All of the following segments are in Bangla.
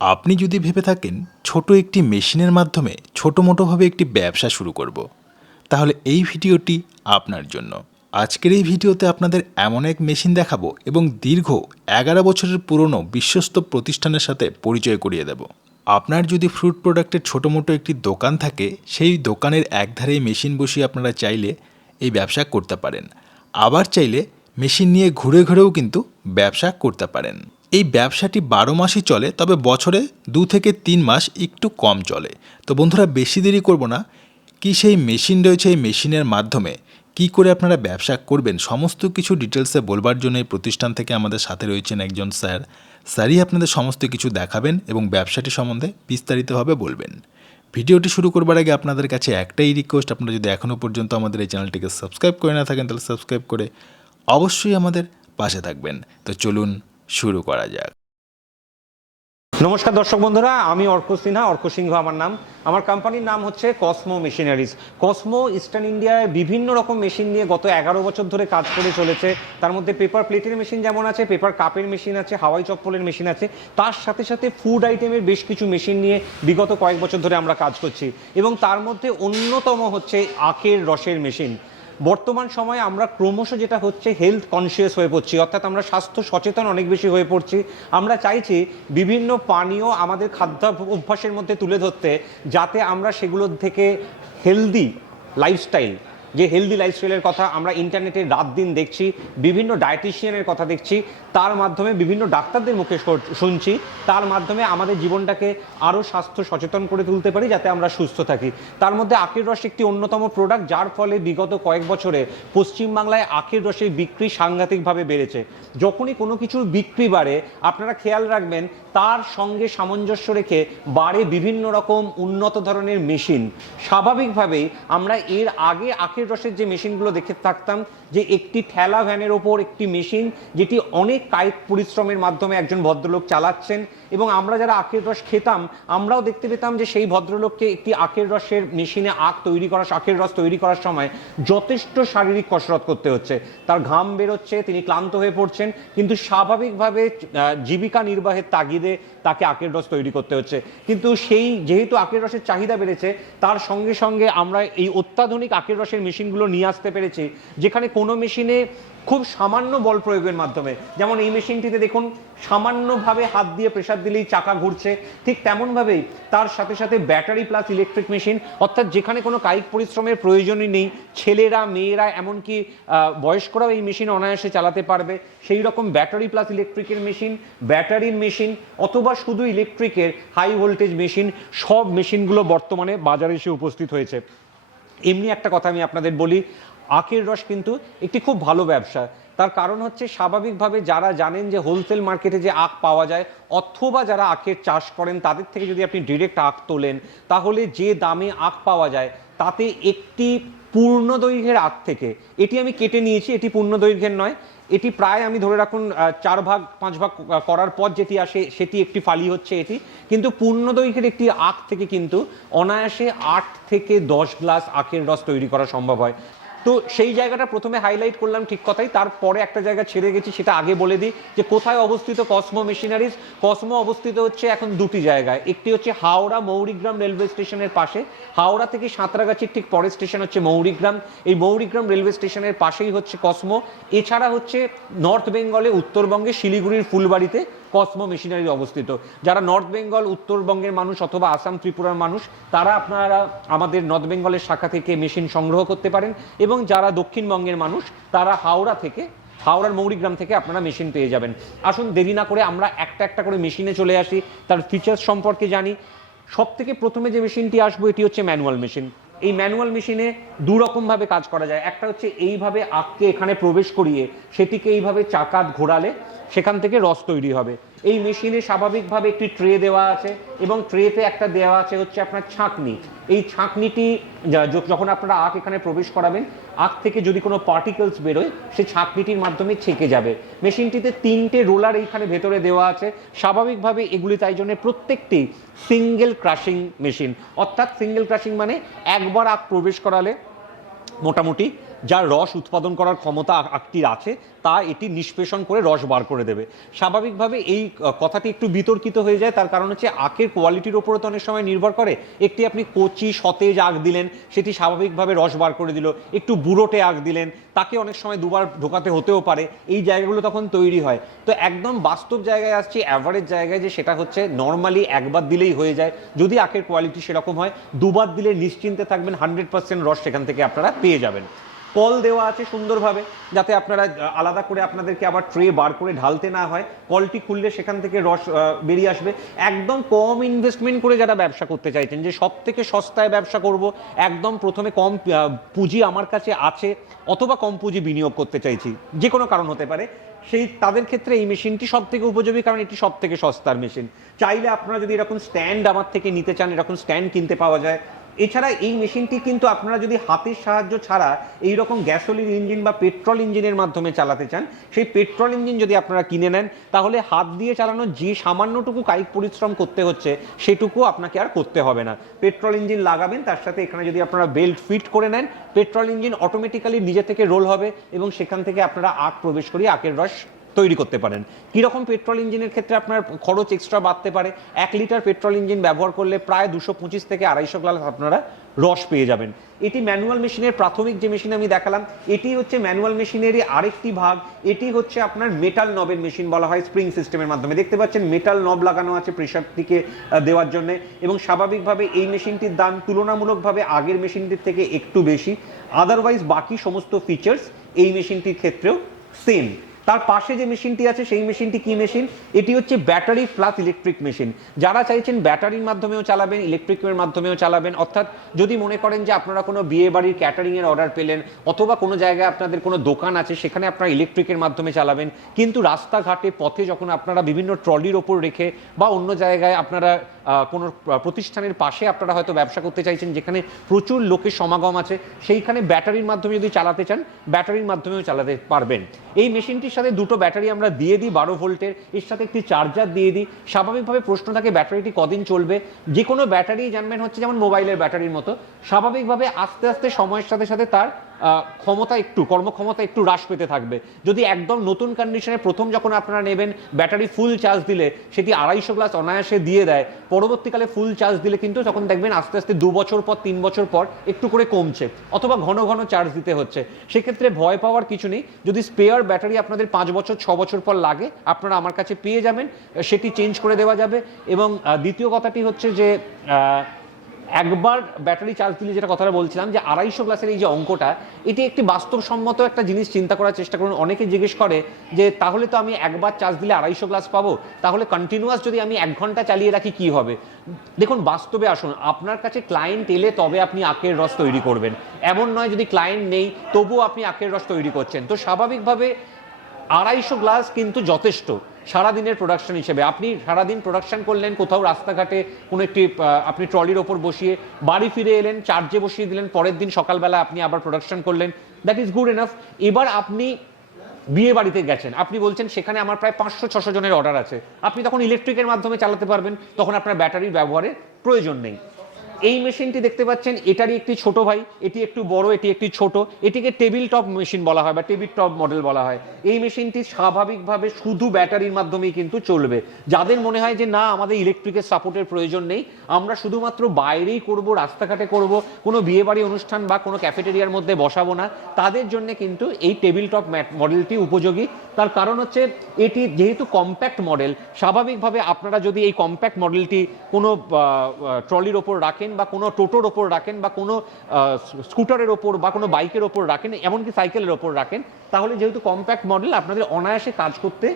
আপনি যদি ভেবে থাকেন ছোট একটি মেশিনের মাধ্যমে ছোটোমোটোভাবে একটি ব্যবসা শুরু করব, তাহলে এই ভিডিওটি আপনার জন্য। আজকের এই ভিডিওতে আপনাদের এমন এক মেশিন দেখাবো এবং দীর্ঘ 11 বছরের পুরনো বিশ্বস্ত প্রতিষ্ঠানের সাথে পরিচয় করিয়ে দেব। আপনার যদি ফ্রুট প্রোডাক্টের ছোটোমোটো একটি দোকান থাকে, সেই দোকানের একধারে মেশিন বসিয়ে আপনারা চাইলে এই ব্যবসা করতে পারেন। আবার চাইলে মেশিন নিয়ে ঘুরে ঘুরেও কিন্তু ব্যবসা করতে পারেন। এই ব্যবসাটি 12 মাসই চলে, তবে বছরে 2 থেকে 3 মাস একটু কম চলে। তো বন্ধুরা, বেশি দেরি করব না। কি সেই মেশিন রয়েছে, এই মেশিনের মাধ্যমে কি করে আপনারা ব্যবসা করবেন, সমস্ত কিছু ডিটেলসে বলবার জন্য এই প্রতিষ্ঠান থেকে আমাদের সাথে রয়েছেন একজন স্যার। স্যারই আপনাদের সমস্ত কিছু দেখাবেন এবং ব্যবসাটি সম্বন্ধে বিস্তারিতভাবে বলবেন। ভিডিওটি শুরু করবার আগে আপনাদের কাছে একটাই রিকোয়েস্ট, আপনারা যদি এখনও পর্যন্ত আমাদের এই চ্যানেলটিকে সাবস্ক্রাইব করে না থাকেন, তাহলে সাবস্ক্রাইব করে অবশ্যই আমাদের পাশে থাকবেন। তো চলুন শুরু করা যাক। নমস্কার দর্শক বন্ধুরা, আমি অর্ক সিনহা, অর্ক সিংহ আমার নাম। আমার কোম্পানির নাম হচ্ছে কসমো মেশিনারিজ। কসমো ইস্টার্ন ইন্ডিয়ায় বিভিন্ন রকম মেশিন নিয়ে গত 11 বছর ধরে কাজ করে চলেছে। তার মধ্যে পেপার প্লেটের মেশিন যেমন আছে, পেপার কাপের মেশিন আছে, হাওয়াই চপ্পলের মেশিন আছে, তার সাথে সাথে ফুড আইটেমের বেশ কিছু মেশিন নিয়ে বিগত কয়েক বছর ধরে আমরা কাজ করছি। এবং তার মধ্যে অন্যতম হচ্ছে আখের রসের মেশিন। বর্তমান সময়ে আমরা ক্রমশ যেটা হচ্ছে হেলথ কনসিয়াস হয়ে পড়ছি, অর্থাৎ আমরা স্বাস্থ্য সচেতন অনেক বেশি হয়ে পড়ছি। আমরা চাইছি বিভিন্ন পানীয় আমাদের খাদ্য অভ্যাসের মধ্যে তুলে ধরতে, যাতে আমরা সেগুলোর থেকে হেলদি লাইফস্টাইল, যে হেলদি লাইফস্টাইলের কথা আমরা ইন্টারনেটে রাত দিন দেখছি, বিভিন্ন ডায়েটিশিয়ানের কথা দেখছি, তার মাধ্যমে বিভিন্ন ডাক্তারদের মুখে শুনছি, তার মাধ্যমে আমাদের জীবনটাকে আরও স্বাস্থ্য সচেতন করে তুলতে পারি, যাতে আমরা সুস্থ থাকি। তার মধ্যে আখের রস একটি অন্যতম প্রোডাক্ট, যার ফলে বিগত কয়েক বছরে পশ্চিমবাংলায় আখের রসের বিক্রি সাংঘাতিকভাবে বেড়েছে। যখনই কোনো কিছুর বিক্রি বাড়ে, আপনারা খেয়াল রাখবেন তার সঙ্গে সামঞ্জস্য রেখে বাড়ে বিভিন্ন রকম উন্নত ধরনের মেশিন। স্বাভাবিকভাবেই আমরা এর আগে আখের রসের যে মেশিনগুলো দেখে থাকতাম, যে একটি ঠেলা ভ্যানের ওপর একটি মেশিন, যেটি অনেক কায়িক পরিশ্রমের মাধ্যমে একজন ভদ্রলোক চালাচ্ছেন, এবং আমরা যারা আখের রস খেতাম আমরাও দেখতে পেতাম যে সেই ভদ্রলোককে একটি আখের রসের মেশিনে আখের রস তৈরি করার সময় যথেষ্ট শারীরিক কসরত করতে হচ্ছে, তার ঘাম বেরোচ্ছে, তিনি ক্লান্ত হয়ে পড়ছেন, কিন্তু স্বাভাবিকভাবে জীবিকা নির্বাহের তাগিদে তাকে আখের রস তৈরি করতে হচ্ছে। কিন্তু যেহেতু আখের রসের চাহিদা বেড়েছে, তার সঙ্গে সঙ্গে আমরা এই অত্যাধুনিক আখের রসের মেশিনগুলো নিয়ে আসতে পেরেছি, যেখানে কোনো মেশিনে খুব সামান্য বল প্রয়োগের মাধ্যমে, যেমন এই মেশিনটিতে দেখুন সামান্যভাবে হাত দিয়ে প্রেসার দিলেই চাকা ঘুরছে, ঠিক তেমনভাবেই তার সাথে সাথে ব্যাটারি প্লাস ইলেকট্রিক মেশিন, অর্থাৎ যেখানে কোনো কায়িক পরিশ্রমের প্রয়োজনই নেই, ছেলেরা মেয়েরা এমনকি বয়স্করাও এই মেশিন অনায়াসে চালাতে পারবে, সেই রকম ব্যাটারি প্লাস ইলেকট্রিকের মেশিন, ব্যাটারির মেশিন, অথবা শুধু ইলেকট্রিকের হাই ভোল্টেজ মেশিন, সব মেশিনগুলো বর্তমানে বাজারে এসে উপস্থিত হয়েছে। এমনি একটা কথা আমি আপনাদের বলি, আখের রস কিন্তু একটি খুব ভালো ব্যবসা। তার কারণ হচ্ছে স্বাভাবিকভাবে যারা জানেন যে হোলসেল মার্কেটে যে আখ পাওয়া যায়, অথবা যারা আখের চাষ করেন তাদের থেকে যদি আপনি ডিরেক্ট আখ তোলেন, তাহলে যে দামে আখ পাওয়া যায় তাতে একটি পূর্ণ দৈর্ঘ্যের আখ থেকে, এটি আমি কেটে নিয়েছি, এটি পূর্ণ দৈর্ঘ্যের নয়, এটি প্রায় আমি ধরে রাখুন 4 ভাগ 5 ভাগ করার পর যেটি আসে সেটি একটি ফালি হচ্ছে এটি, কিন্তু পূর্ণ দৈর্ঘ্যের একটি আখ থেকে কিন্তু অনায়াসে 8 থেকে 10 গ্লাস আখের রস তৈরি করা সম্ভব হয়। তো সেই জায়গাটা প্রথমে হাইলাইট করলাম, ঠিক কথাই। তারপরে একটা জায়গা ছেড়ে গেছি, সেটা আগে বলে দিই যে কোথায় অবস্থিত কসমো মেশিনারিজ। কসমো অবস্থিত হচ্ছে এখন দুটি জায়গায়, একটি হচ্ছে হাওড়া মৌরিগ্রাম রেলওয়ে স্টেশনের পাশে, হাওড়া থেকে সাঁতরাগাছির ঠিক পরের স্টেশন হচ্ছে মৌরিগ্রাম, এই মৌরিগ্রাম রেলওয়ে স্টেশনের পাশেই হচ্ছে কসমো। এছাড়া হচ্ছে নর্থ বেঙ্গলে, উত্তরবঙ্গে শিলিগুড়ির ফুলবাড়িতে কসমো মেশিনারি অবস্থিত। যারা নর্থ বেঙ্গল, উত্তরবঙ্গের মানুষ অথবা আসাম ত্রিপুরার মানুষ, তারা আপনারা আমাদের নর্থ বেঙ্গলের শাখা থেকে মেশিন সংগ্রহ করতে পারেন, এবং যারা দক্ষিণবঙ্গের মানুষ তারা হাওড়ার মৌরিগ্রাম থেকে আপনারা মেশিন পেয়ে যাবেন। আসুন দেরি না করে আমরা একটা একটা করে মেশিনে চলে আসি, তার ফিচার্স সম্পর্কে জানি। সব থেকে প্রথমে যে মেশিনটি আসবো এটি হচ্ছে ম্যানুয়াল মেশিন। এই ম্যানুয়াল মেশিনে দু রকমভাবে কাজ করা যায়। একটা হচ্ছে এইভাবে আখকে এখানে প্রবেশ করিয়ে সেটিকে এইভাবে চাকা ঘোরালে সেখান থেকে রস তৈরি হবে। এই মেশিনে স্বাভাবিকভাবে একটি ট্রে দেওয়া আছে, এবং ট্রেতে একটা দেওয়া আছে হচ্ছে আপনার ছাঁকনি। এই ছাঁকনিটি যখন আপনারা আখ এখানে প্রবেশ করাবেন, আখ থেকে যদি কোনো পার্টিকেলস বেরোয় সেই ছাঁকনিটির মাধ্যমে ছেঁকে যাবে। মেশিনটিতে 3টে রোলার এইখানে ভেতরে দেওয়া আছে। স্বাভাবিকভাবে এগুলি তাই জন্য প্রত্যেকটি সিঙ্গেল ক্রাশিং মেশিন, অর্থাৎ সিঙ্গেল ক্রাশিং মানে একবার আখ প্রবেশ করালে মোটামুটি যার রস উৎপাদন করার ক্ষমতা আখটির আছে তা এটি নিষ্পেষণ করে রস বার করে দেবে। স্বাভাবিকভাবে এই কথাটি একটু বিতর্কিত হয়ে যায়, তার কারণ হচ্ছে আখের কোয়ালিটির উপরে তো অনেক সময় নির্ভর করে। একটি আপনি কচি সতেজ আখ দিলেন, সেটি স্বাভাবিকভাবে রস বার করে দিল, একটু বুড়োটে আখ দিলেন, তাকে অনেক সময় দুবার ঢোকাতে হতেও পারে, এই জায়গাগুলো তখন তৈরি হয়। তো একদম বাস্তব জায়গায় আসছি, অ্যাভারেজ জায়গায়, যে সেটা হচ্ছে নর্মালি একবার দিলেই হয়ে যায়। যদি আখের কোয়ালিটি সেরকম হয়, দুবার দিলে নিশ্চিন্তে থাকবেন 100% রস সেখান থেকে আপনারা পেয়ে যাবেন। কল দেওয়া আছে সুন্দরভাবে, যাতে আপনারা আলাদা করে আপনাদেরকে আবার ট্রে বার করে ঢালতে না হয়। কলটি খুললে সেখান থেকে রস বেরিয়ে আসবে। একদম কম ইনভেস্টমেন্ট করে যারা ব্যবসা করতে চাইছেন, যে সব থেকে সস্তায় ব্যবসা করব, একদম প্রথমে কম পুঁজি আমার কাছে আছে অথবা কম পুঁজি বিনিয়োগ করতে চাইছি, যে কোনো কারণ হতে পারে, সেই তাদের ক্ষেত্রে এই মেশিনটি সব থেকে উপযোগী, কারণ এটি সব থেকে সস্তার মেশিন। চাইলে আপনারা যদি এরকম স্ট্যান্ড আমার থেকে নিতে চান, এরকম স্ট্যান্ড কিনতে পাওয়া যায়। এছাড়া এই মেশিনটি কিন্তু আপনারা যদি হাতের সাহায্য ছাড়া এইরকম গ্যাসোলিন ইঞ্জিন বা পেট্রোল ইঞ্জিনের মাধ্যমে চালাতে চান, সেই পেট্রোল ইঞ্জিন যদি আপনারা কিনে নেন, তাহলে হাত দিয়ে চালানো যে সামান্যটুকু কায়িক পরিশ্রম করতে হচ্ছে সেটুকু আপনাকে আর করতে হবে না। পেট্রোল ইঞ্জিন লাগাবেন, তার সাথে এখানে যদি আপনারা বেল্ট ফিট করে নেন, পেট্রোল ইঞ্জিন অটোমেটিক্যালি নিজে থেকে রোল হবে এবং সেখান থেকে আপনারা আখ প্রবেশ করিয়ে আখের রস তৈরি করতে পারেন। কীরকম পেট্রোল ইঞ্জিনের ক্ষেত্রে আপনার খরচ এক্সট্রা বাড়তে পারে? 1 লিটার পেট্রোল ইঞ্জিন ব্যবহার করলে প্রায় 225 থেকে 250 গ্লাস আপনারা রস পেয়ে যাবেন। এটি ম্যানুয়াল মেশিনের প্রাথমিক যে মেশিন আমি দেখালাম, এটি হচ্ছে ম্যানুয়াল মেশিনেরই আরেকটি ভাগ। এটি হচ্ছে আপনার মেটাল নবের মেশিন বলা হয়, স্প্রিং সিস্টেমের মাধ্যমে। দেখতে পাচ্ছেন মেটাল নব লাগানো আছে প্রেশারটিকে দেওয়ার জন্য, এবং স্বাভাবিকভাবে এই মেশিনটির দাম তুলনামূলকভাবে আগের মেশিনটির থেকে একটু বেশি। আদারওয়াইজ বাকি সমস্ত ফিচার্স এই মেশিনটির ক্ষেত্রেও সেম। তার পাশে যে মেশিনটি আছে সেই মেশিনটি কি মেশিন? এটি হচ্ছে ব্যাটারি প্লাস ইলেকট্রিক মেশিন। যারা চাইছেন ব্যাটারির মাধ্যমেও চালাবেন, ইলেকট্রিকের মাধ্যমেও চালাবেন, অর্থাৎ যদি মনে করেন যে আপনারা কোনো বিয়ে বাড়ির ক্যাটারিংয়ের অর্ডার পেলেন, অথবা কোনো জায়গায় আপনাদের কোনো দোকান আছে, সেখানে আপনারা ইলেকট্রিকের মাধ্যমে চালাবেন, কিন্তু রাস্তাঘাটে পথে যখন আপনারা বিভিন্ন ট্রলির ওপর রেখে বা অন্য জায়গায় আপনারা কোনো প্রতিষ্ঠানের পাশে আপনারা হয়তো ব্যবসা করতে চাইছেন, যেখানে প্রচুর লোকের সমাগম আছে, সেইখানে ব্যাটারির মাধ্যমে যদি চালাতে চান, ব্যাটারির মাধ্যমেও চালাতে পারবেন। এই মেশিনটির সাথে দুটো ব্যাটারি আমরা দিয়ে দিই 12 ভোল্টের, এর সাথে একটি চার্জার দিয়ে দিই। স্বাভাবিকভাবে প্রশ্ন থাকে ব্যাটারিটি কদিন চলবে। যে কোনো ব্যাটারি জানবেন হচ্ছে যেমন মোবাইলের ব্যাটারির মতো, স্বাভাবিকভাবে আস্তে আস্তে সময়ের সাথে সাথে তার কর্মক্ষমতা একটু হ্রাস পেতে থাকবে। যদি একদম নতুন কন্ডিশনে প্রথম যখন আপনারা নেবেন, ব্যাটারি ফুল চার্জ দিলে সেটি 250 গ্লাস অনায়াসে দিয়ে দেয়। পরবর্তীকালে ফুল চার্জ দিলে কিন্তু তখন দেখবেন আস্তে আস্তে 2 বছর পর 3 বছর পর একটু করে কমছে, অথবা ঘন ঘন চার্জ দিতে হচ্ছে। সেক্ষেত্রে ভয় পাওয়ার কিছু নেই। যদি স্পেয়ার ব্যাটারি আপনাদের 5 বছর 6 বছর পর লাগে, আপনারা আমার কাছে পেয়ে যাবেন, সেটি চেঞ্জ করে দেওয়া যাবে। এবং দ্বিতীয় কথাটি হচ্ছে যে একবার ব্যাটারি চার্জ দিলে, যেটা কথাটা বলছিলাম, যে 250 গ্লাসের এই যে অঙ্কটা, এটি একটি বাস্তবসম্মত একটা জিনিস চিন্তা করার চেষ্টা করুন। অনেকে জিজ্ঞেস করে যে তাহলে তো আমি একবার চার্জ দিলে 250 গ্লাস পাবো, তাহলে কন্টিনিউয়াস যদি আমি 1 ঘন্টা চালিয়ে রাখি কি হবে? দেখুন, বাস্তবে আসুন, আপনার কাছে ক্লায়েন্ট এলে তবে আপনি আখের রস তৈরি করবেন। এমন নয় যদি ক্লায়েন্ট নেই তবুও আপনি আখের রস তৈরি করছেন। তো স্বাভাবিকভাবে 250 গ্লাস কিন্তু যথেষ্ট সারাদিনের প্রোডাকশন হিসেবে। আপনি সারাদিন প্রোডাকশন করলেন, কোথাও রাস্তাঘাটে কোনো একটি আপনি ট্রলির ওপর বসিয়ে, বাড়ি ফিরে এলেন, চার্জে বসিয়ে দিলেন, পরের দিন সকালবেলা আপনি আবার প্রোডাকশন করলেন, দ্যাট ইজ গুড এনাফ। এবার আপনি বিয়ে বাড়িতে গেছেন, আপনি বলছেন সেখানে আমার প্রায় 500-600 জনের অর্ডার আছে, আপনি তখন ইলেকট্রিকের মাধ্যমে চালাতে পারবেন, তখন আপনার ব্যাটারির ব্যবহারের প্রয়োজন নেই। এই মেশিনটি দেখতে পাচ্ছেন, এটারই একটি ছোট ভাই, এটি একটু বড়, এটি একটি ছোট। এটিকে টেবিল টপ মেশিন বলা হয় বা টেবিল টপ মডেল বলা হয়। এই মেশিনটি স্বাভাবিকভাবে শুধু ব্যাটারির মাধ্যমেই কিন্তু চলবে। যাদের মনে হয় যে না, আমাদের ইলেকট্রিকের সাপোর্টের প্রয়োজন নেই, আমরা শুধুমাত্র বাইরেই করব, রাস্তাঘাটে করব, কোনো বিয়েবাড়ি অনুষ্ঠান বা কোনো ক্যাফেটেরিয়ার মধ্যে বসাবো না, তাদের জন্য কিন্তু এই টেবিল টপ মডেলটি উপযোগী। তার কারণ হচ্ছে এটি যেহেতু কম্প্যাক্ট মডেল, স্বাভাবিকভাবে আপনারা যদি এই কম্প্যাক্ট মডেলটি কোনো ট্রলির ওপর রাখেন বা কোনো টোটোর ওপর রাখেন বা কোনো স্কুটারের ওপর বা কোনো বাইকের ওপর রাখেন, এমনকি সাইকেলের ওপর রাখেন, তাহলে যেহেতু কম্প্যাক্ট মডেল আপনাদের অনায়াসে কাজ করতে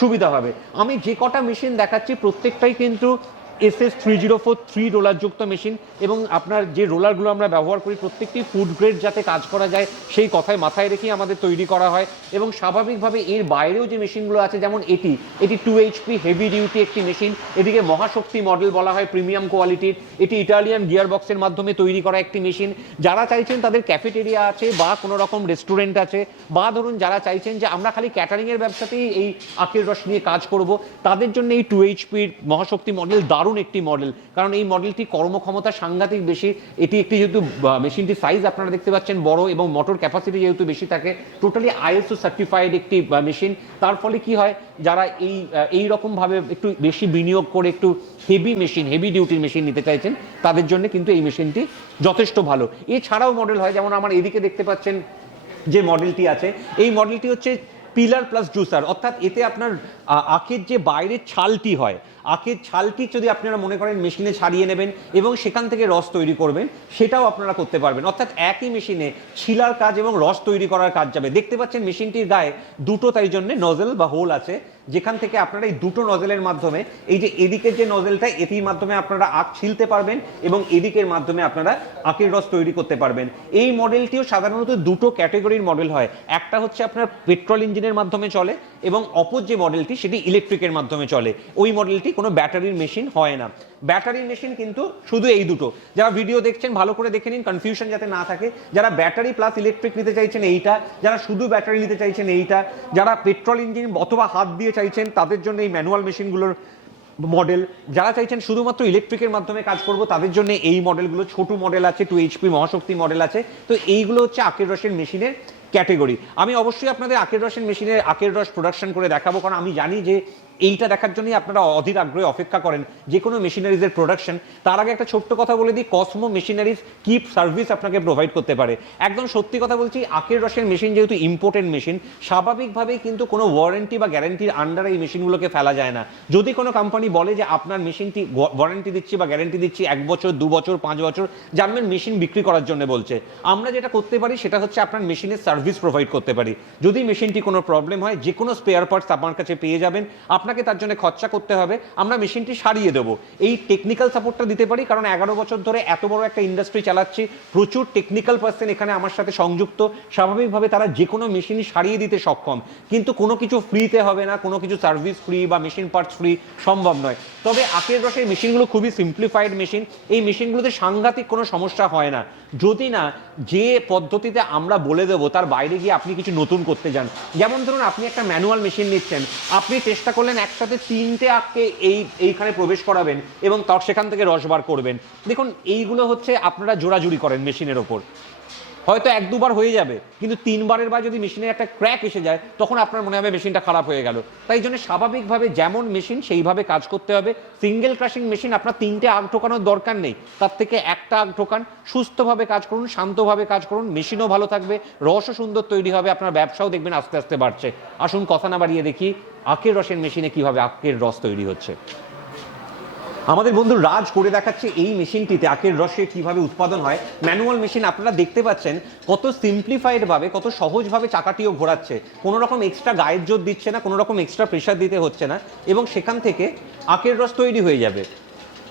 সুবিধা হবে। আমি যে কটা মেশিন দেখাচ্ছি প্রত্যেকটাই কিন্তু SS304 3 রোলারযুক্ত মেশিন, এবং আপনার যে রোলারগুলো আমরা ব্যবহার করি প্রত্যেকটি ফুড গ্রেড যাতে কাজ করা যায় সেই কথায় মাথায় রেখেই আমাদের তৈরি করা হয়। এবং স্বাভাবিকভাবে এর বাইরেও যে মেশিনগুলো আছে, যেমন এটি 2 HP হেভি ডিউটি একটি মেশিন, এটিকে মহাশক্তি মডেল বলা হয়, প্রিমিয়াম কোয়ালিটির। এটি ইটালিয়ান গিয়ার বক্সের মাধ্যমে তৈরি করা একটি মেশিন। যারা চাইছেন তাদের ক্যাফেটেরিয়া আছে বা কোনো রকম রেস্টুরেন্ট আছে, বা ধরুন যারা চাইছেন যে আমরা খালি ক্যাটারিংয়ের ব্যবসাতেই এই আখের রস নিয়ে কাজ করব, তাদের জন্য এই 2 HP মহাশক্তি মডেল দারুণ দারুণ একটি মডেল, কারণ এই মডেলটি কর্মক্ষমতা সাংঘাতিক বেশি। এটি একটি যেহেতু মেশিনটির সাইজ আপনারা দেখতে পাচ্ছেন বড় এবং মোটর ক্যাপাসিটি যেহেতু বেশি থাকে, টোটালি আইএসও সার্টিফাইড একটি মেশিন। তার ফলে কি হয়, যারা এই রকম ভাবে একটু বেশি বিনিয়োগ করে একটু হেভি মেশিন, হেভি ডিউটির মেশিন নিতে চাইছেন, তাদের জন্য কিন্তু এই মেশিনটি যথেষ্ট ভালো। এছাড়াও মডেল হয়, যেমন আমার এদিকে দেখতে পাচ্ছেন যে মডেলটি আছে, এই মডেলটি হচ্ছে পিলার প্লাস জুসার, অর্থাৎ এতে আপনার আখের যে বাইরের ছালটি হয়, আখের ছালটি যদি আপনারা মনে করেন মেশিনে ছাড়িয়ে নেবেন এবং সেখান থেকে রস তৈরি করবেন, সেটাও আপনারা করতে পারবেন। অর্থাৎ একই মেশিনে ছিলার কাজ এবং রস তৈরি করার কাজ যাবে। দেখতে পাচ্ছেন মেশিনটির গায়ে দুটো তাই জন্য নজেল বা হোল আছে, যেখান থেকে আপনারা এই দুটো নজেলের মাধ্যমে, এই যে এদিকের যে নজেলটা, এটির মাধ্যমে আপনারা আখ ছিলতে পারবেন এবং এদিকের মাধ্যমে আপনারা আখের রস তৈরি করতে পারবেন। এই মডেলটিও সাধারণত দুটো ক্যাটাগরির মডেল হয়, একটা হচ্ছে আপনার পেট্রোল ইঞ্জিনের মাধ্যমে চলে এবং অপর যে মডেলটি সেটি ইলেকট্রিকের মাধ্যমে চলে। ওই মডেলটি কোনো ব্যাটারির মেশিন হয় না। ব্যাটারির মেশিন কিন্তু শুধু এই দুটো। যারা ভিডিও দেখছেন ভালো করে দেখে নিন, কনফিউশন যাতে না থাকে। যারা ব্যাটারি প্লাস ইলেকট্রিক নিতে চাইছেন এইটা, যারা শুধু ব্যাটারি নিতে চাইছেন এইটা, যারা পেট্রোল ইঞ্জিন অথবা হাত দিয়ে চাইছেন তাদের জন্য এই ম্যানুয়াল মেশিনগুলোর মডেল, যারা চাইছেন শুধুমাত্র ইলেকট্রিকের মাধ্যমে কাজ করব তাদের জন্য এই মডেলগুলো, ছোট মডেল আছে, 2 HP মহাশক্তি মডেল আছে। তো এইগুলো হচ্ছে আখের রসের মেশিনের ক্যাটেগরি। আমি অবশ্যই আপনাদের আখের রসের মেশিনের আখের রস প্রোডাকশন করে দেখাবো, কারণ আমি জানি যে এইটা দেখার জন্যই আপনারা অধীর আগ্রহে অপেক্ষা করেন যে কোনো মেশিনারিজের প্রোডাকশন। তার আগে একটা ছোট্ট কথা বলে দিই, কসমো মেশিনারিজ কি সার্ভিস আপনাকে প্রোভাইড করতে পারে। একদম সত্যি কথা বলছি, আখের রসের মেশিন যেহেতু ইম্পোর্টেড মেশিন, স্বাভাবিকভাবেই কিন্তু কোনো ওয়ারেন্টি বা গ্যারান্টির আন্ডারে এই মেশিনগুলোকে ফেলা যায় না। যদি কোনো কোম্পানি বলে যে আপনার মেশিনটি ওয়ারেন্টি দিচ্ছি বা গ্যারান্টি দিচ্ছি 1 বছর, 2 বছর, 5 বছর, জানবেন মেশিন বিক্রি করার জন্য বলছে। আমরা যেটা করতে পারি সেটা হচ্ছে আপনার মেশিনের সার্ভিস প্রোভাইড করতে পারি। যদি মেশিনটি কোনো প্রবলেম হয়, যে কোনো স্পেয়ার পার্টস আপনার কাছে পেয়ে যাবেন, আপনাকে তার জন্য খরচা করতে হবে, আমরা মেশিনটি সারিয়ে দেবো। এই টেকনিক্যাল সাপোর্টটা দিতে পারি, কারণ 11 বছর ধরে এত বড় একটা ইন্ডাস্ট্রি চালাচ্ছি, প্রচুর টেকনিক্যাল পার্সন এখানে আমার সাথে সংযুক্ত। স্বাভাবিকভাবে তারা যে কোনো মেশিনই সারিয়ে দিতে সক্ষম, কিন্তু কোনো কিছু ফ্রিতে হবে না, কোনো কিছু সার্ভিস ফ্রি বা মেশিন পার্টস ফ্রি সম্ভব নয়। তবে আখের রসের মেশিনগুলো খুবই সিম্পলিফাইড মেশিন, এই মেশিনগুলোতে সাংঘাতিক কোনো সমস্যা হয় না, যদি না যে পদ্ধতিতে আমরা বলে দেবো তার বাইরে গিয়ে আপনি কিছু নতুন করতে যান। যেমন ধরুন আপনি একটা ম্যানুয়াল মেশিন নিচ্ছেন, আপনি চেষ্টা করলেন একসাথে 3টে আখকে এইখানে প্রবেশ করাবেন এবং তার সেখান থেকে রস বার করবেন। দেখুন এইগুলো হচ্ছে আপনারা জোড়াজুড়ি করেন মেশিনের ওপর, হয়তো 1-2 বার হয়ে যাবে, কিন্তু 3বারের বার যদি মেশিনের একটা ক্র্যাক এসে যায় তখন আপনার মনে হবে মেশিনটা খারাপ হয়ে গেল। তাই জন্য স্বাভাবিকভাবে যেমন মেশিন সেইভাবে কাজ করতে হবে। সিঙ্গেল ক্রাশিং মেশিন আপনার 3টে আখ ঢোকানোর দরকার নেই, তার থেকে একটা আখ ঢোকান, সুস্থভাবে কাজ করুন, শান্তভাবে কাজ করুন, মেশিনও ভালো থাকবে, রসও সুন্দর তৈরি হবে, আপনার ব্যবসাও দেখবেন আস্তে আস্তে বাড়ছে। আসুন কথা না বাড়িয়ে দেখি আখের রসের মেশিনে কিভাবে আখের রস তৈরি হচ্ছে। আমাদের বন্ধু রাজ করে দেখাচ্ছে এই মেশিনটিতে আখের রসে কিভাবে উৎপাদন হয়। ম্যানুয়াল মেশিন আপনারা দেখতে পাচ্ছেন কত সিম্পলিফাইড ভাবে, কত সহজভাবে চাকাটিও ঘোরাচ্ছে, কোনো রকম এক্সট্রা গায়ের জোর দিচ্ছে না, কোনো রকম এক্সট্রা প্রেশার দিতে হচ্ছে না, এবং সেখান থেকে আখের রস তৈরি হয়ে যাবে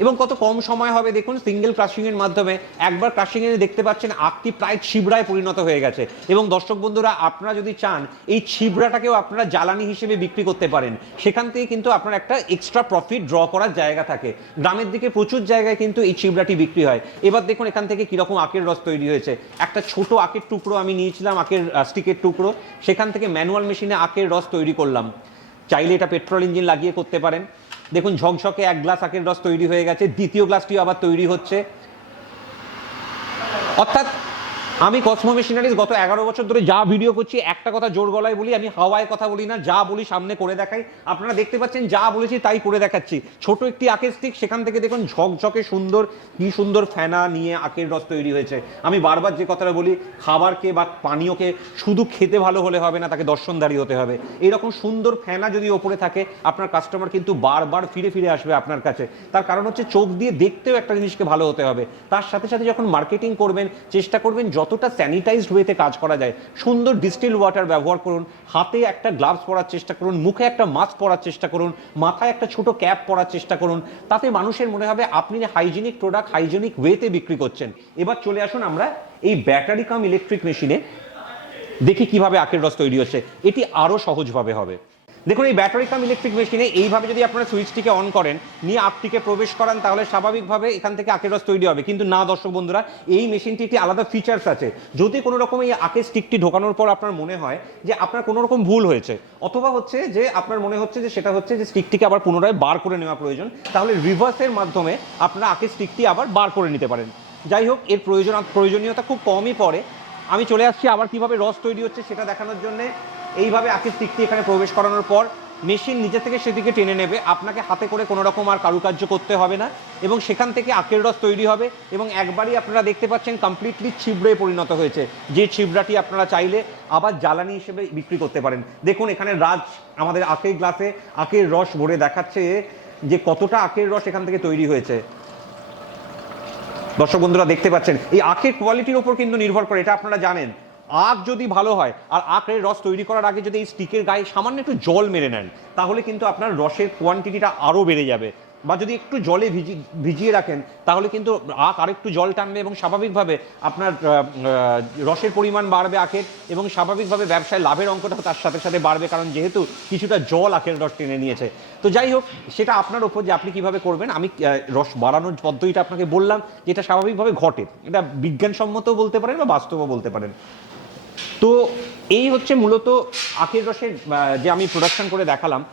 এবং কত কম সময় হবে। দেখুন সিঙ্গেল ক্রাশিংয়ের মাধ্যমে একবার ক্রাশিংয়ে দেখতে পাচ্ছেন আখটি প্রায় ছিবড়ায় পরিণত হয়ে গেছে। এবং দর্শক বন্ধুরা, আপনারা যদি চান এই ছিবড়াটাকেও আপনারা জ্বালানি হিসেবে বিক্রি করতে পারেন, সেখান থেকে কিন্তু আপনার একটা এক্সট্রা প্রফিট ড্র করার জায়গা থাকে। গ্রামের দিকে প্রচুর জায়গায় কিন্তু এই ছিবড়াটি বিক্রি হয়। এবার দেখুন এখান থেকে কিরকম আখের রস তৈরি হয়েছে। একটা ছোট আখের টুকরো আমি নিয়েছিলাম, আখের স্টিকের টুকরো, সেখান থেকে ম্যানুয়াল মেশিনে আখের রস তৈরি করলাম। চাইলে এটা পেট্রোল ইঞ্জিন লাগিয়ে করতে পারেন। দেখুন ঝকঝকে 1 গ্লাস আখের রস তৈরি হয়ে গেছে, দ্বিতীয় গ্লাসটিও আবার তৈরি হচ্ছে। অর্থাৎ আমি কসমো মেশিনারিজ গত 11 বছর ধরে যা ভিডিও করছি, একটা কথা জোর গলায় বলি, আমি হাওয়ায় কথা বলি না, যা বলি সামনে করে দেখাই। আপনারা দেখতে পাচ্ছেন যা বলেছি তাই করে দেখাচ্ছি। ছোট একটি আখের স্টিক, সেখান থেকে দেখুন ঝকঝকে সুন্দর, কি সুন্দর ফেনা নিয়ে আখের রস তৈরি হয়েছে। আমি বারবার যে কথাটা বলি, খাবারকে বা পানীয়কে শুধু খেতে ভালো হলে হবে না, তাকে দর্শনদারি হতে হবে। এইরকম সুন্দর ফেনা যদি ওপরে থাকে, আপনার কাস্টমার কিন্তু বারবার ফিরে ফিরে আসবে আপনার কাছে। তার কারণ হচ্ছে চোখ দিয়ে দেখতেও একটা জিনিসকে ভালো হতে হবে। তার সাথে সাথে যখন মার্কেটিং করবেন, চেষ্টা করবেন যতটা স্যানিটাইজড ওয়েতে কাজ করা যায়। সুন্দর ডিস্টিল ওয়াটার ব্যবহার করুন, হাতে একটা গ্লাভস পরার চেষ্টা করুন, মুখে একটা মাস্ক পরার চেষ্টা করুন, মাথায় একটা ছোট ক্যাপ পরার চেষ্টা করুন। তাতে মানুষের মনে হবে আপনি হাইজিনিক প্রোডাক্ট হাইজিনিক ওয়েতে বিক্রি করছেন। এবার চলে আসুন আমরা এই ব্যাটারি কাম ইলেকট্রিক মেশিনে দেখি কিভাবে আখের রস তৈরি হচ্ছে। এটি আরো সহজভাবে হবে। দেখুন এই ব্যাটারি কাম ইলেকট্রিক মেশিনে এইভাবে যদি আপনারা সুইচটিকে অন করেন, নিয়ে আপটিকে প্রবেশ করান, তাহলে স্বাভাবিকভাবে এখান থেকে আখের রস তৈরি হবে। কিন্তু না দর্শক বন্ধুরা, এই মেশিনটি একটি আলাদা ফিচার্স আছে। যদি কোনো রকম এই আখের স্টিকটি ঢোকানোর পর আপনার মনে হয় যে আপনার কোনো রকম ভুল হয়েছে, অথবা হচ্ছে যে আপনার মনে হচ্ছে যে সেটা হচ্ছে যে স্টিকটিকে আবার পুনরায় বার করে নেওয়া প্রয়োজন, তাহলে রিভার্সের মাধ্যমে আপনারা আখের স্টিকটি আবার বার করে নিতে পারেন। যাই হোক, এর প্রয়োজনীয়তা খুব কমই পড়ে। আমি চলে আসছি আবার কিভাবে রস তৈরি হচ্ছে সেটা দেখানোর জন্য। এইভাবে আখের স্টিকটি এখানে প্রবেশ করানোর পর মেশিন নিজে থেকে সেদিকে টেনে নেবে, আপনাকে হাতে করে কোনো রকম আর কারুকার্য করতে হবে না, এবং সেখান থেকে আখের রস তৈরি হবে। এবং একবারই আপনারা দেখতে পাচ্ছেন কমপ্লিটলি ছিবড়ে পরিণত হয়েছে, যে ছিবড়াটি আপনারা চাইলে আবার জ্বালানি হিসেবে বিক্রি করতে পারেন। দেখুন এখানে রাজ আমাদের আখের গ্লাসে আখের রস ভরে দেখাচ্ছে যে কতটা আখের রস এখান থেকে তৈরি হয়েছে। দর্শক বন্ধুরা দেখতে পাচ্ছেন, এই আখের কোয়ালিটির উপর কিন্তু নির্ভর করে, এটা আপনারা জানেন। আখ যদি ভালো হয়, আর আখের রস তৈরি করার আগে যদি এই স্টিকের গায়ে সামান্য একটু জল মেরে নেন, তাহলে কিন্তু আপনার রসের কোয়ান্টিটিটা আরও বেড়ে যাবে। বা যদি একটু জলে ভিজিয়ে রাখেন, তাহলে কিন্তু আখ আরেকটু জল টানবে এবং স্বাভাবিকভাবে আপনার রসের পরিমাণ বাড়বে আখের, এবং স্বাভাবিকভাবে ব্যবসায় লাভের অঙ্কটাও তার সাথে সাথে বাড়বে, কারণ যেহেতু কিছুটা জল আখের রস টেনে নিয়েছে। তো যাই হোক, সেটা আপনার ওপর যে আপনি কিভাবে করবেন। আমি রস বাড়ানোর পদ্ধতিটা আপনাকে বললাম, যেটা স্বাভাবিকভাবে ঘটে, এটা বিজ্ঞানসম্মতও বলতে পারেন বা বাস্তবও বলতে পারেন। তো এই হচ্ছে মূলত আখের রসের যে আমি প্রোডাকশন করে দেখালাম।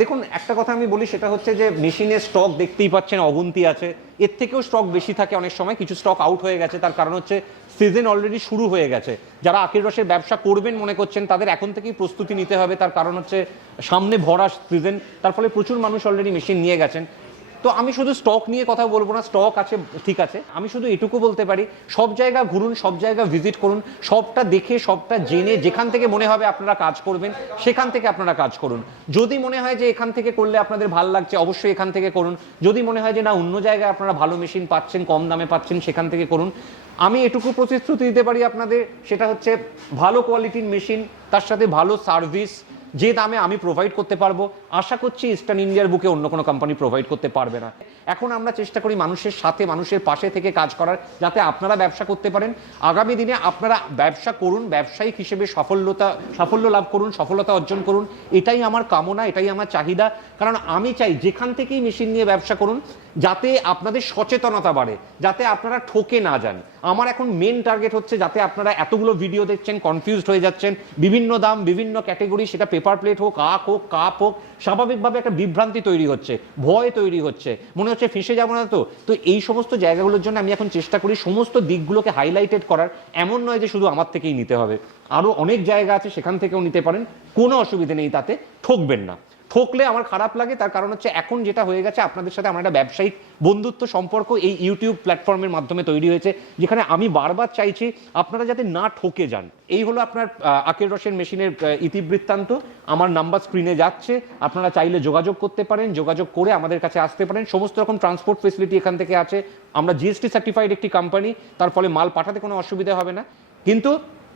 দেখুন একটা কথা আমি বলি, সেটা হচ্ছে যে মেশিনের স্টক দেখতেই পাচ্ছেন অগুন্তি আছে, এর থেকেও স্টক বেশি থাকে অনেক সময়। কিছু স্টক আউট হয়ে গেছে, তার কারণ হচ্ছে সিজন অলরেডি শুরু হয়ে গেছে। যারা আখের রসের ব্যবসা করবেন মনে করছেন, তাদের এখন থেকেই প্রস্তুতি নিতে হবে, তার কারণ হচ্ছে সামনে ভরা সিজন, তার ফলে প্রচুর মানুষ অলরেডি মেশিন নিয়ে গেছেন। তো আমি শুধু স্টক নিয়ে কথা বলবো না, স্টক আছে ঠিক আছে, আমি শুধু এটুকু বলতে পারি, সব জায়গা ঘুরুন, সব জায়গা ভিজিট করুন, সবটা দেখে সবটা জেনে যেখান থেকে মনে হবে আপনারা কাজ করবেন সেখান থেকে আপনারা কাজ করুন। যদি মনে হয় যে এখান থেকে করলে আপনাদের ভালো লাগছে, অবশ্যই এখান থেকে করুন। যদি মনে হয় যে না, অন্য জায়গায় আপনারা ভালো মেশিন পাচ্ছেন, কম দামে পাচ্ছেন, সেখান থেকে করুন। আমি এটুকু প্রতিশ্রুতি দিতে পারি আপনাদের, সেটা হচ্ছে ভালো কোয়ালিটির মেশিন, তার সাথে ভালো সার্ভিস, যে দামে আমি প্রোভাইড করতে পারবো। আশা করছি ইস্টার্ন ইন্ডিয়ার বুকে অন্য কোনো কোম্পানি প্রোভাইড করতে পারবে না। এখন আমরা চেষ্টা করি মানুষের সাথে, মানুষের পাশে থেকে কাজ করার, যাতে আপনারা ব্যবসা করতে পারেন। আগামী দিনে আপনারা ব্যবসা করুন, ব্যবসায়িক হিসেবে সাফল্য লাভ করুন, সফলতা অর্জন করুন। এটাই আমার কামনা, এটাই আমার চাহিদা। কারণ আমি চাই যেখান থেকেই মেশিন নিয়ে ব্যবসা করুন, যাতে আপনাদের সচেতনতা বাড়ে, যাতে আপনারা ঠকে না যান। আমার এখন মেন টার্গেট হচ্ছে যাতে আপনারা এতগুলো ভিডিও দেখছেন, কনফিউজড হয়ে যাচ্ছেন, বিভিন্ন দাম, বিভিন্ন ক্যাটেগরি, সেটা পেপার প্লেট হোক, আখ হোক, কাপ হোক, স্বাভাবিকভাবে একটা বিভ্রান্তি তৈরি হচ্ছে, ভয় তৈরি হচ্ছে, মনে হচ্ছে ফেঁসে যাবো না। তো এই সমস্ত জায়গাগুলোর জন্য আমি এখন চেষ্টা করি সমস্ত দিকগুলোকে হাইলাইটেড করার। এমন নয় যে শুধু আমার থেকেই নিতে হবে, আরও অনেক জায়গা আছে, সেখান থেকেও নিতে পারেন, কোনো অসুবিধা নেই, তাতে ঠকবেন না। ঠকলে আমার খারাপ লাগে, তার কারণ হচ্ছে এখন যেটা হয়ে গেছে, আপনাদের সাথে আমার একটা ব্যবসায়িক বন্ধুত্ব সম্পর্ক এই ইউটিউব প্ল্যাটফর্মের মাধ্যমে তৈরি হয়েছে, যেখানে আমি বারবার চাইছি আপনারা যাতে না ঠকে যান। এই হলো আপনার আখের রসের মেশিনের ইতিবৃত্তান্ত। আমার নাম্বার স্ক্রিনে যাচ্ছে, আপনারা চাইলে যোগাযোগ করতে পারেন, যোগাযোগ করে আমাদের কাছে আসতে পারেন। সমস্ত রকম ট্রান্সপোর্ট ফেসিলিটি এখান থেকে আছে। আমরা জিএসটি সার্টিফাইড একটি কোম্পানি, তার ফলে মাল পাঠাতে কোনো অসুবিধা হবে না। কিন্তু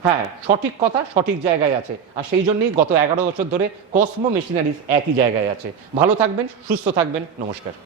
হ্যাঁ, সঠিক কথা সঠিক জায়গায় আছে, আর সেই জন্যই গত 11 বছর ধরে কসমো মেশিনারিজ একই জায়গায় আছে। ভালো থাকবেন, সুস্থ থাকবেন, নমস্কার।